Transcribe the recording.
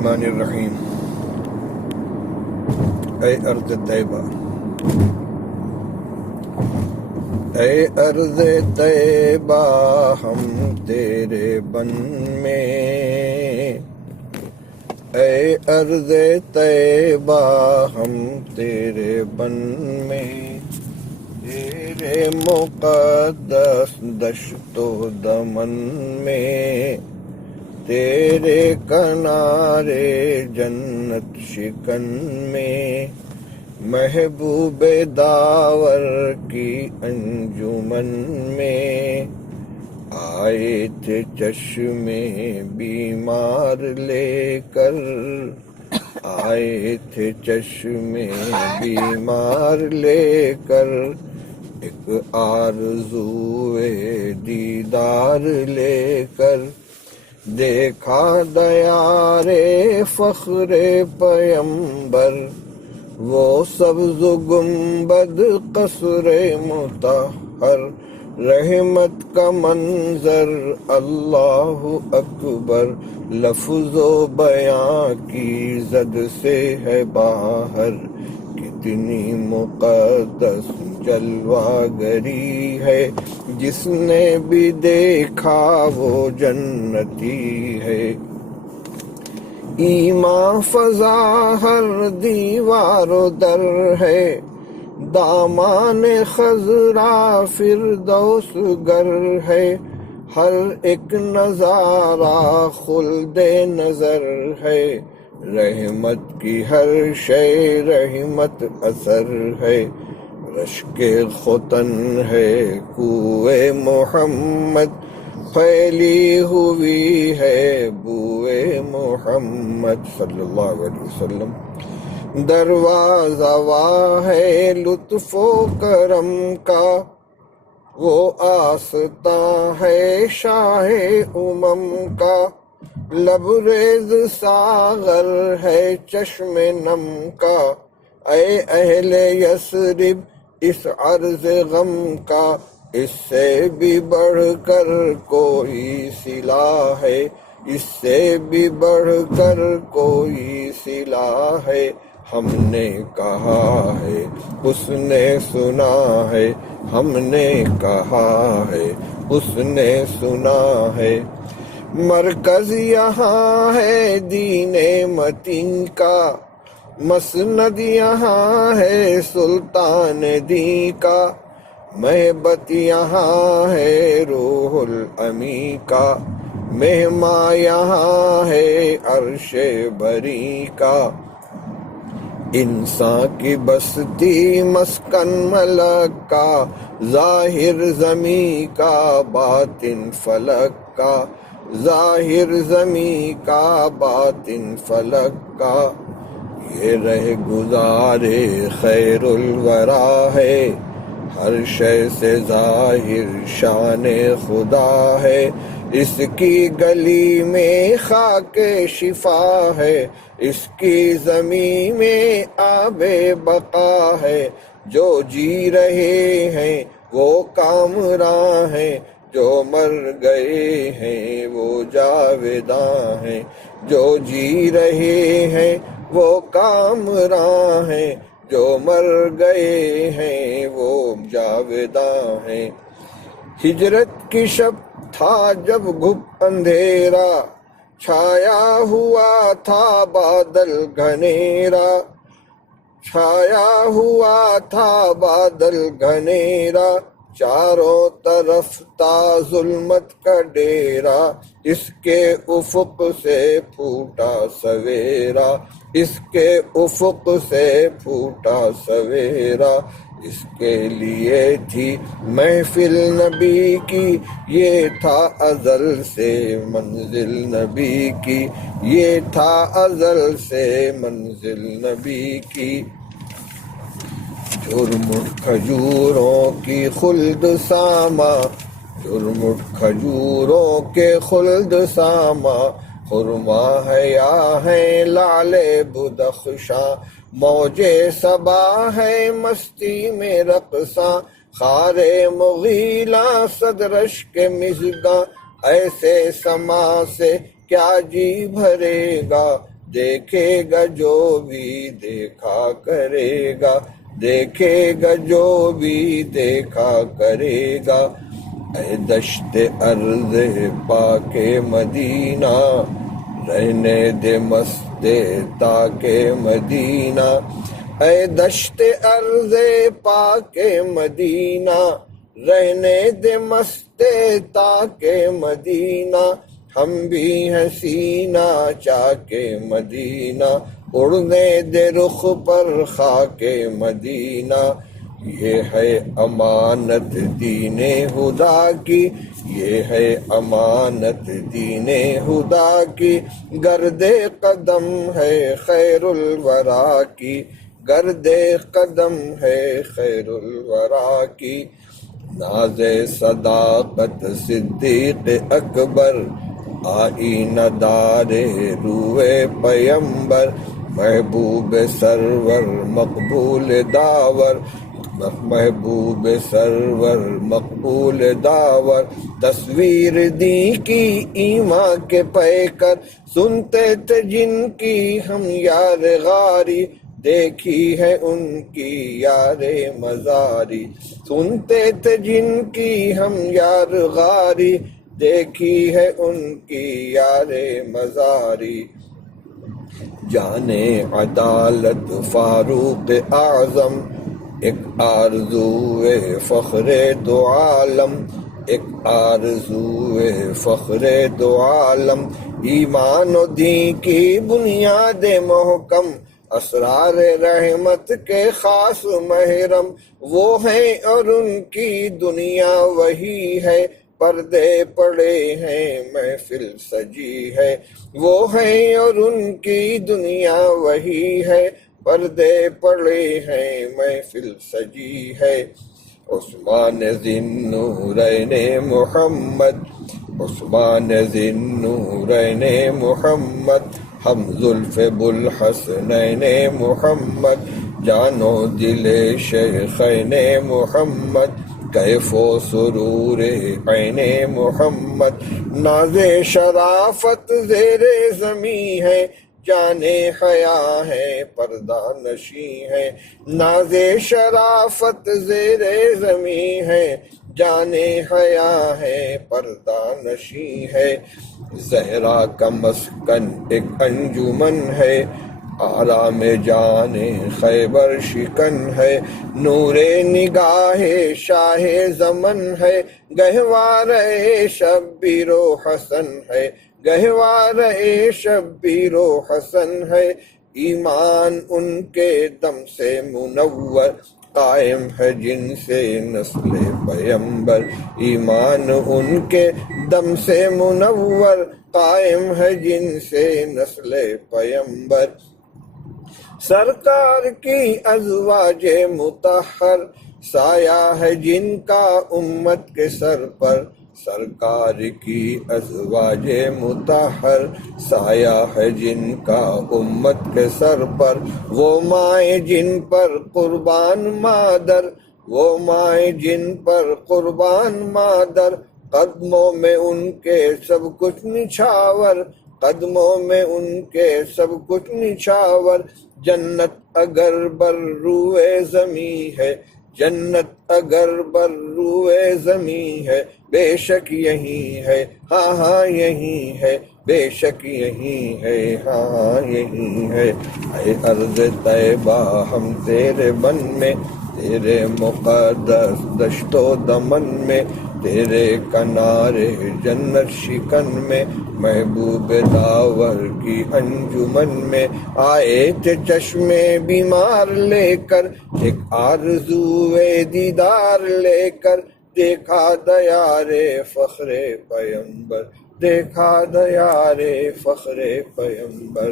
الرحمن الرحیم۔ اے ارض طیبہ، اے ارض طیبہ ہم تیرے بن میں، اے ارض طیبہ ہم تیرے بن میں، تیرے مقدس دشت و دمن میں، تیرے کنارے جنت شکن میں، محبوب داور کی انجمن میں، آئے تھے چشمے بیمار لے کر، آئے تھے چشمے بیمار لے کر، ایک آرزوئے دیدار لے کر، دیکھا دیار فخر پیمبر، وہ سبز گنبد قصر مطہر، رحمت کا منظر اللہ اکبر، لفظ و بیاں کی زد سے ہے باہر، کتنی مقدس جلوہ گری ہے، جس نے بھی دیکھا وہ جنتی ہے، ایمان فضا ہر دیوار و در ہے، دامان خضرا فردوس گر ہے، ہر ایک نظارہ خلد نظر ہے، رحمت کی ہر شے رحمت اثر ہے، رشک ختن ہے کوئے محمد، پھیلی ہوئی ہے بوئے محمد صلی اللہ علیہ وسلم، دروازہ واہ ہے لطف و کرم کا، وہ آستاں ہے شاہ امم کا، لبریز ساغر ہے چشم نم کا، اے اہل یثرب اس عرض غم کا، اس سے بھی بڑھ کر کوئی صلہ ہے، اس سے بھی بڑھ کر کوئی صلہ ہے، ہم نے کہا ہے اس نے سنا ہے، ہم نے کہا ہے اس نے سنا ہے، مرکز یہاں ہے دین متین کا، مسند یہاں ہے سلطان دین کا، محبت یہاں ہے روح الامی کا، مہماں یہاں ہے عرش بری کا، انسان کی بستی مسکن ملک کا، ظاہر زمیں کا باطن فلک کا، ظاہر زمیں کا باطن فلک کا، یہ رہ گزارے خیر الورا ہے، ہر شے سے ظاہر شان خدا ہے، اس کی گلی میں خاک شفا ہے، اس کی زمین میں آب بقا ہے، جو جی رہے ہیں وہ کامراں ہیں، جو مر گئے ہیں وہ جاویداں ہیں، جو جی رہے ہیں وہ کامراں ہیں، جو مر گئے ہیں وہ جاویداں ہیں، ہجرت کی شب تھا جب گھپ اندھیرا، چھایا ہوا تھا بادل گھنیرا، چھایا ہوا تھا بادل گھنیرا، چاروں طرف تھا ظلمت کا ڈیرا، اس کے افق سے پھوٹا سویرا، اس کے افق سے پھوٹا سویرا، اس کے لیے تھی محفل نبی کی، یہ تھا ازل سے منزل نبی کی، یہ تھا ازل سے منزل نبی کی، جھرمٹ کھجوروں کی خلد ساما، جھرمٹ کھجوروں کے خلد ساما، خرما حیا ہے لعل بدخشاں، موج صبا ہے مستی میں رقصاں، خار مغیلاں صدرش کے مژگاں، ایسے سما سے کیا جی بھرے گا، دیکھے گا جو بھی دیکھا کرے گا، دیکھے گا جو بھی دیکھا کرے گا۔ اے دشت ارض پاک مدینہ، رہنے دے مست تاک مدینہ۔ اے دشت ارض پاک مدینہ، رہنے دے مست تاک مدینہ۔ ہم بھی ہیں سینہ چاک مدینہ، اڑنے دے رخ پر خاک مدینہ۔ یہ ہے امانت دین خدا کی، یہ ہے امانت دین خدا کی، گرد قدم ہے خیر الورا کی، گرد قدم ہے خیر الورا کی۔ ناز صداقت صدیق اکبر، آئینہ دار روئے پیمبر، محبوب سرور مقبول داور، محبوب سرور مقبول داور۔ تصویر دی کی ایمان کے پیکر، سنتے تھے جن کی ہم یار غاری، دیکھی ہے ان کی یار مزاری۔ سنتے تھے جن کی ہم یار غاری، دیکھی ہے ان کی یار مزاری۔ جانے عدالت فاروق اعظم، ایک آرزوئے فخر دو عالم، ایک آرزوئے فخر دو عالم۔ ایمان و دین کی بنیاد محکم، اسرار رحمت کے خاص محرم، وہ ہیں اور ان کی دنیا وہی ہے، پردے پڑے ہیں محفل سجی ہے۔ وہ ہیں اور ان کی دنیا وہی ہے، پردے پڑے ہیں محفل سجی ہے۔ عثمان ذی النورین محمد، عثمان ذی النورین محمد، ہم زلف بوالحسنین محمد، جانو دل شیخین محمد، کیف و سرور عین محمد۔ ناز شرافت زیر زمیں ہے، جانے حیا ہے پردہ نشیں ہے۔ ناز شرافت زیر زمیں ہے، جانے حیا ہے پردہ نشیں ہے۔ زہرا کا مسکن ایک انجمن ہے، آرام جان خیبر شکن ہے۔ نور نگاہ شاہ زمن ہے، گہوار شبیر و حسن ہے، گہوار شبیر و حسن ہے۔ ایمان ان کے دم سے منور، قائم ہے جن سے نسل پیمبر۔ ایمان ان کے دم سے منور، قائم ہے جن سے نسل پیمبر۔ سرکار کی ازواج مطہر، سایہ ہے جن کا امت کے سر پر۔ سرکار کی ازواج مطہر، سایہ ہے جن کا امت کے سر پر۔ وہ مائیں جن پر قربان مادر، وہ مائیں جن پر قربان مادر، قدموں میں ان کے سب کچھ نچھاور، قدموں میں ان کے سب کچھ نچھاور۔ جنت اگر بر روئے زمیں ہے، جنت اگر بر روئے زمیں ہے، بے شک یہی ہے، ہاں ہاں یہی ہے، بے شک یہی ہے، ہاں ہاں یہی ہے۔ اے ارض طیبہ ہم تیرے بن میں، تیرے مقدس دشت و دمن میں، تیرے کنارے جنت شکن میں، محبوب داور کی انجمن میں۔ آئے تھے چشمے بیمار لے کر، ایک آرزوئے دیدار لے کر، دیکھا دیار فخر پیمبر، دیکھا دیار فخر پیمبر۔